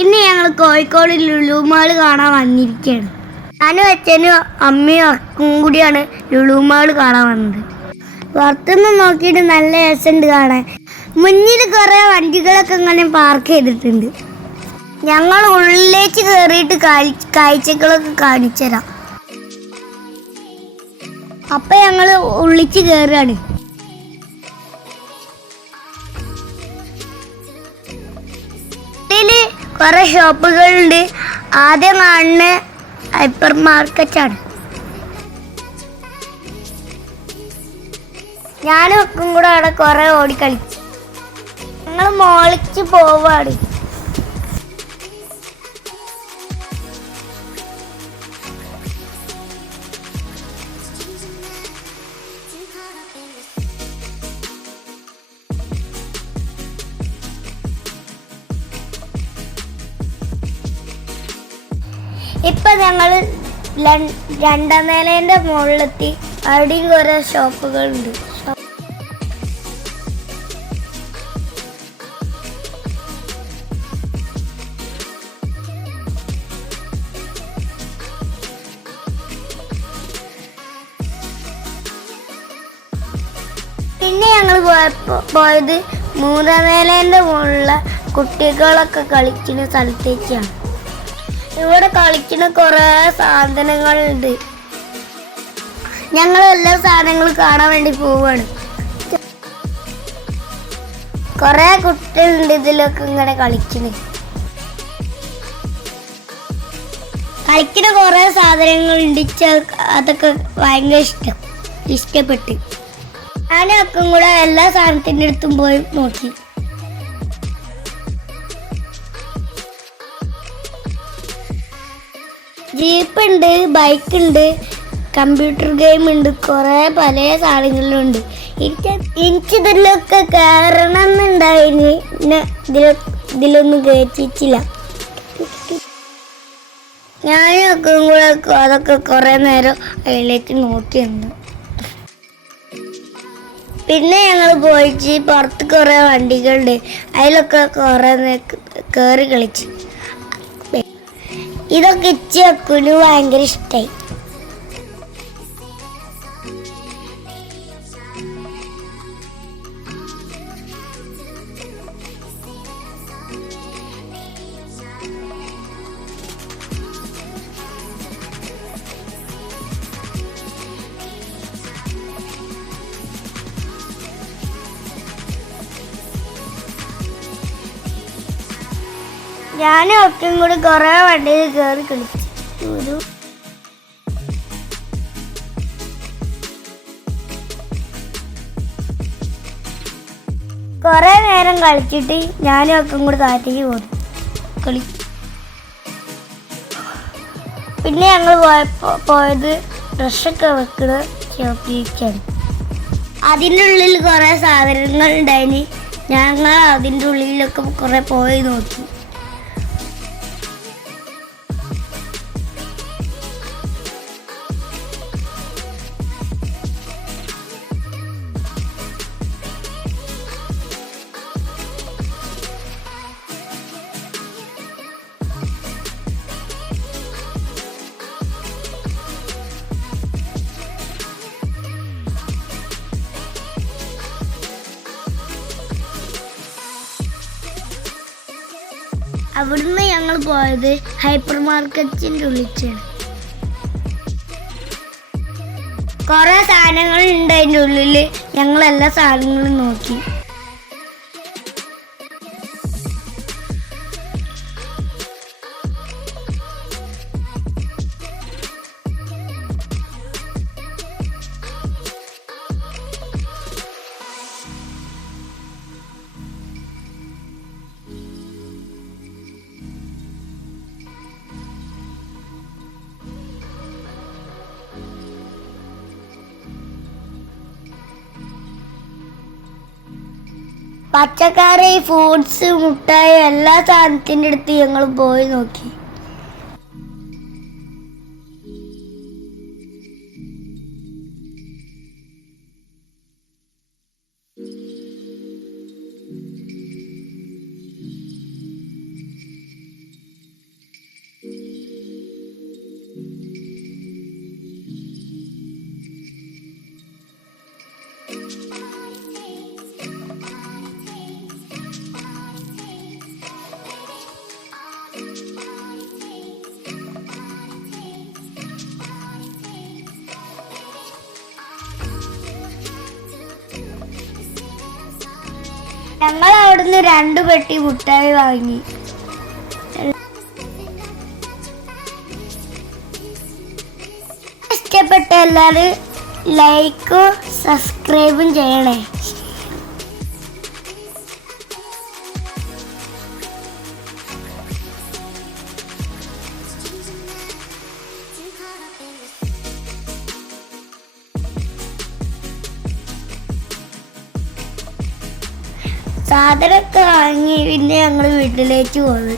ഇന്ന് ഞങ്ങൾ കോഴിക്കോട് ലുലു മാൾ കാണാൻ വന്നിരിക്കുകയാണ്. ഞാനും അച്ഛനും അമ്മയും അക്കും കൂടിയാണ് ലുലു മാൾ കാണാൻ വന്നത്. പുറത്തുനിന്ന് നോക്കിയിട്ട് നല്ല രസമുണ്ട് കാണാൻ. മുന്നിൽ കുറേ വണ്ടികളൊക്കെ ഇങ്ങനെ പാർക്ക് ചെയ്തിട്ടുണ്ട്. ഞങ്ങൾ ഉള്ളിലേക്ക് കയറിയിട്ട് കാഴ്ചകളൊക്കെ കാണിച്ചു തരാം. അപ്പം ഞങ്ങൾ ഉള്ളിച്ച് കയറുകയാണ്. കുറെ ഷോപ്പുകളുണ്ട്. ആദ്യം കാണുന്ന ഹൈപ്പർ മാർക്കറ്റാണ്. ഞാനും ഒക്കും കൂടെ അവിടെ കുറെ ഓടിക്കളിച്ചു. ഞങ്ങൾ മോളിച്ച് പോവാണ്. ഇപ്പൊ ഞങ്ങൾ രണ്ടാം നിലേന്റെ മുകളിലെത്തി. അവിടെയും കുറെ ഷോപ്പുകളുണ്ട്. പിന്നെ ഞങ്ങൾ പോയത് മൂന്നാം നിലേന്റെ മുകളിലുള്ള കുട്ടികളൊക്കെ കളിക്കുന്ന സ്ഥലത്തേക്കാണ്. ഇവിടെ കളിക്കുന്ന കുറെ സാധനങ്ങളുണ്ട്. ഞങ്ങൾ എല്ലാ സാധനങ്ങളും കാണാൻ വേണ്ടി പോവാണ്. കുറെ കുട്ടികളുണ്ട് ഇതിലൊക്കെ ഇങ്ങനെ കളിക്കുന്ന കുറെ സാധനങ്ങളുണ്ട്. അതൊക്കെ ഭയങ്കര ഇഷ്ടപ്പെട്ട് ഞാനൊക്കെ കൂടെ എല്ലാ സാധനത്തിൻ്റെ അടുത്തും പോയി നോക്കി. ജീപ്പുണ്ട്, ബൈക്കുണ്ട്, കമ്പ്യൂട്ടർ ഗെയിം ഉണ്ട്, കുറേ പല സാധനങ്ങളുണ്ട്. എനിക്കിതിലൊക്കെ കയറണം എന്നുണ്ടായിരുന്നു. ഇതിലൊന്നും കയറ്റിച്ചില്ല. ഞാനൊക്കെ കൂടെ അതൊക്കെ കുറേ നേരം അതിലേക്ക് നോക്കി നിന്നു. പിന്നെ ഞങ്ങൾ പോയിട്ട് പുറത്ത് കുറേ വണ്ടികളുണ്ട്. അതിലൊക്കെ കുറേ കയറി കളിച്ച്. ഇതൊക്കെ ഇച്ചക്കുന് ഭയങ്കര ഇഷ്ടമായി. ഞാനും ഒക്കെയും കൂടി കുറെ വണ്ടിയിൽ കയറി കളിച്ചു. കുറെ നേരം കളിച്ചിട്ട് ഞാനും ഒക്കെയും കൂടി കാറ്റേക്ക് പോകും. പിന്നെ ഞങ്ങൾ പോയത് ഡ്രസ്സൊക്കെ വെക്കുന്ന ഷോപ്പിലേക്കാണ്. അതിൻ്റെ ഉള്ളിൽ കുറെ സാധനങ്ങൾ ഉണ്ടായിന്. ഞങ്ങൾ അതിൻ്റെ ഉള്ളിലൊക്കെ കുറെ പോയി നോക്കി. അവിടുന്ന് ഞങ്ങൾ പോയത് ഹൈപ്പർ മാർക്കറ്റിൻ്റെ ഉള്ളിലാണ്. കുറെ സാധനങ്ങൾ ഉണ്ട് അതിൻ്റെ ഉള്ളിൽ. ഞങ്ങൾ എല്ലാ സാധനങ്ങളും നോക്കി. പച്ചക്കറി, ഫ്രൂട്ട്സ്, മുട്ടായി എല്ലാ സാധനത്തിൻ്റെ അടുത്ത് ഞങ്ങൾ പോയി നോക്കി. ഞങ്ങൾ അവിടുന്ന് 2 പെട്ടി മുട്ടായി വാങ്ങി. ഇഷ്ടപ്പെട്ട എല്ലാവരും ലൈക്കും സബ്സ്ക്രൈബും ചെയ്യണേ. സാധനമൊക്കെ വാങ്ങി പിന്നെ ഞങ്ങൾ വീട്ടിലേക്ക് പോകുന്നു.